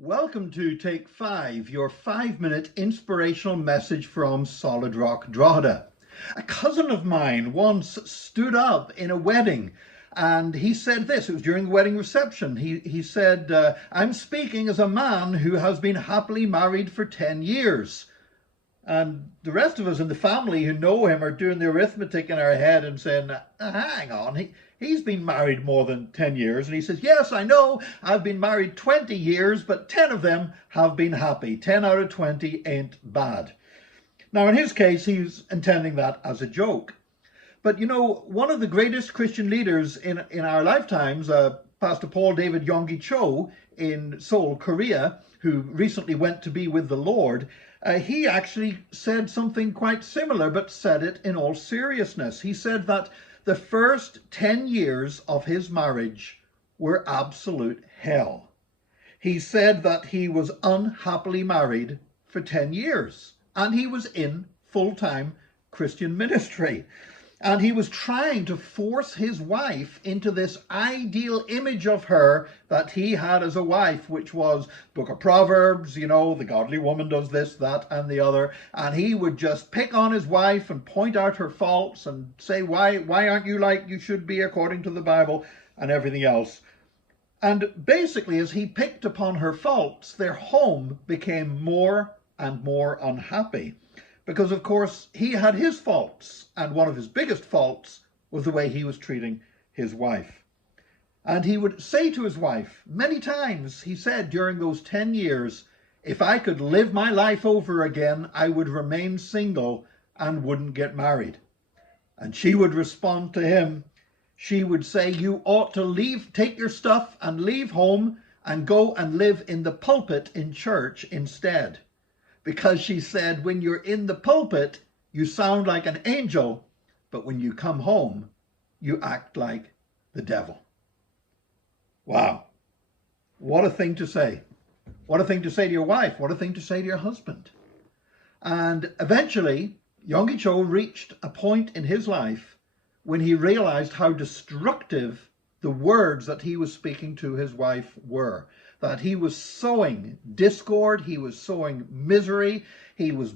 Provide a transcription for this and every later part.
Welcome to Take 5, your 5-minute inspirational message from Solid Rock, Drogheda. A cousin of mine once stood up in a wedding and he said this. It was during the wedding reception. He said, I'm speaking as a man who has been happily married for 10 years. And the rest of us in the family who know him are doing the arithmetic in our head and saying, hang on, he's been married more than 10 years. And he says, yes, I know, I've been married 20 years, but 10 of them have been happy. 10 out of 20 ain't bad. Now, in his case, he's intending that as a joke. But, you know, one of the greatest Christian leaders in our lifetimes, Pastor Paul David Yonggi Cho in Seoul, Korea, who recently went to be with the Lord, he actually said something quite similar, but said it in all seriousness. He said that the first 10 years of his marriage were absolute hell. He said that he was unhappily married for 10 years, and he was in full-time Christian ministry. And he was trying to force his wife into this ideal image of her that he had as a wife, which was Book of Proverbs, you know, the godly woman does this, that, and the other. And he would just pick on his wife and point out her faults and say, why aren't you like you should be according to the Bible, and everything else. And basically, as he picked upon her faults, their home became more and more unhappy. Because, of course, he had his faults, and one of his biggest faults was the way he was treating his wife. And he would say to his wife, many times, he said during those 10 years, if I could live my life over again, I would remain single and wouldn't get married. And she would respond to him, she would say, you ought to take your stuff and leave home and go and live in the pulpit in church instead. Because she said, when you're in the pulpit, you sound like an angel, but when you come home, you act like the devil. Wow. What a thing to say. What a thing to say to your wife. What a thing to say to your husband. And eventually, Yonggi Cho reached a point in his life when he realized how destructive the words that he was speaking to his wife were. That he was sowing discord, he was sowing misery, he was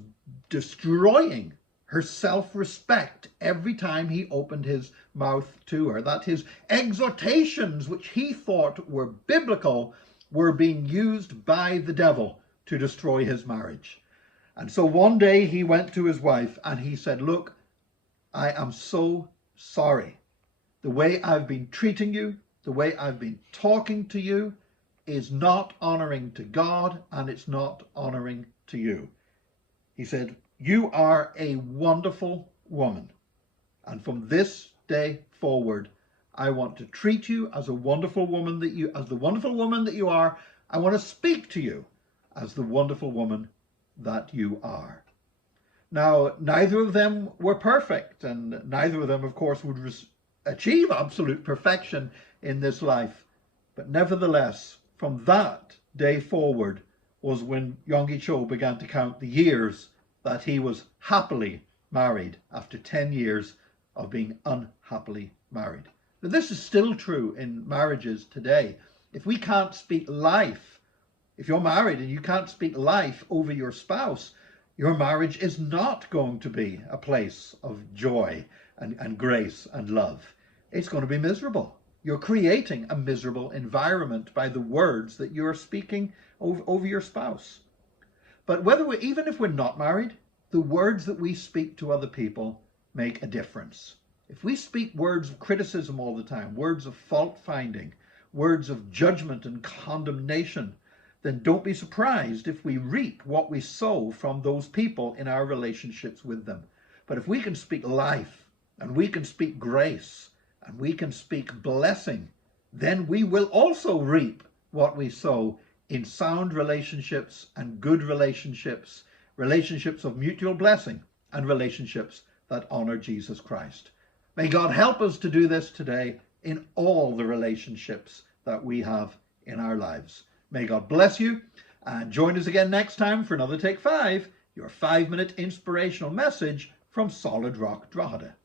destroying her self-respect every time he opened his mouth to her. That his exhortations, which he thought were biblical, were being used by the devil to destroy his marriage. And so one day he went to his wife and he said, look, I am so sorry. The way I've been treating you, the way I've been talking to you, is not honoring to God, and it's not honoring to you. He said, you are a wonderful woman, and from this day forward, I want to treat you as a wonderful woman that you are. I want to speak to you as the wonderful woman that you are. Now, neither of them were perfect, and neither of them, of course, would achieve absolute perfection in this life, but nevertheless, from that day forward was when Yonggi Cho began to count the years that he was happily married after 10 years of being unhappily married. Now, this is still true in marriages today. If we can't speak life, if you're married and you can't speak life over your spouse, your marriage is not going to be a place of joy and grace and love. It's going to be miserable. You're creating a miserable environment by the words that you're speaking over your spouse. But even if we're not married, the words that we speak to other people make a difference. If we speak words of criticism all the time, words of fault finding, words of judgment and condemnation, then don't be surprised if we reap what we sow from those people in our relationships with them. But if we can speak life, and we can speak grace, and we can speak blessing, then we will also reap what we sow in sound relationships and good relationships, relationships of mutual blessing, and relationships that honor Jesus Christ. May God help us to do this today in all the relationships that we have in our lives. May God bless you, and join us again next time for another Take 5, your 5-minute inspirational message from Solid Rock, Drogheda.